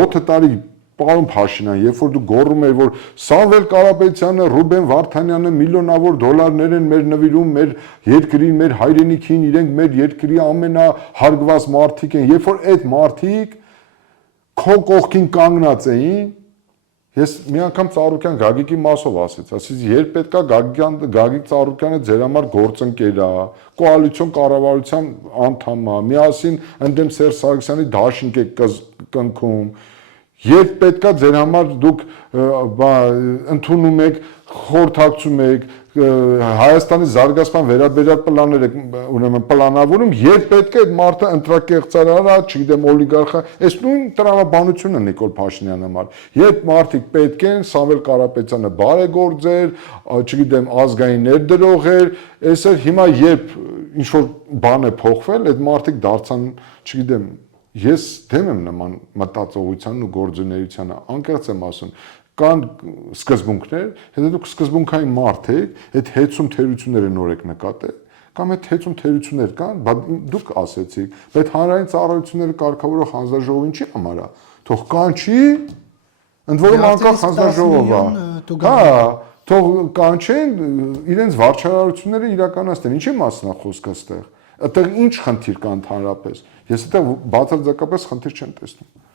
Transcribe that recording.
7 տարի Պարոն Փաշինյան, երբ որ դու գոռում ես, որ Սամվել Կարապետյանը, Ռուբեն Վարդանյանը միլիոնավոր դոլարներ են մեր նվիրում, մեր երկրին, մեր հայրենիքին, իրենք մեր երկրի ամենահարգված մարդիկ են, երբ որ այդ մարդիկ քո կողքին կանգնած էին, ես մի անգամ Ծառուկյան Գագիկի մասով ասեցի, երբ պետքա Գագիկ Ծառուկյանը ձեր համար գործընկեր է, կոալիցիոն կառավարության անդամ է, միասին ընդդեմ Սերժ Սարգսյանի դաշինք եք կնքում, երբ պետքա ձեր համար դուք ընդունում եք, խորհրդակցում եք, Հայաստանի զարգացման վերաբերյալ պլաններ եք ուրեմն պլանավորում, երբ պետք է այդ մարդը ընտրակեղծարար, չգիտեմ, օլիգարխա, այս նույն տրամաբանությունը Նիկոլ Փաշինյանի համար, երբ մարդիկ պետք են, Սամվել Կարապետյանը բարեգործեր, չգիտեմ, ազգային ներդրողեր, այսօր հիմա երբ ինչ որ բան է փոխվել, այդ մարդիկ դարձան, չգիտեմ, ես դեմ եմ նման մտածողությանն ու գործունեությանը, անկեղծ եմ ասում, կան սկզբունքներ, հետո դուք սկզբունքային մարդ եք, այդ հեծում թերությունները նոր եք նկատել, կամ այդ հեծում թերություններ կան, դուք ասեցիք, բայց հանրային ծառայությունները կարգավորող հանձնաժողովին չի համար է, թող կանչի, ընդ որում անկախ հանձնաժողով է, թող կանչեն իրենց վարչարարությունները իրականացնեն, ինչի մասն է խոսքը այստեղ, այդտեղ ինչ խնդիր կա ընդհանրապես, ես այդտեղ բացարձակապես խնդիր չեմ տեսնում։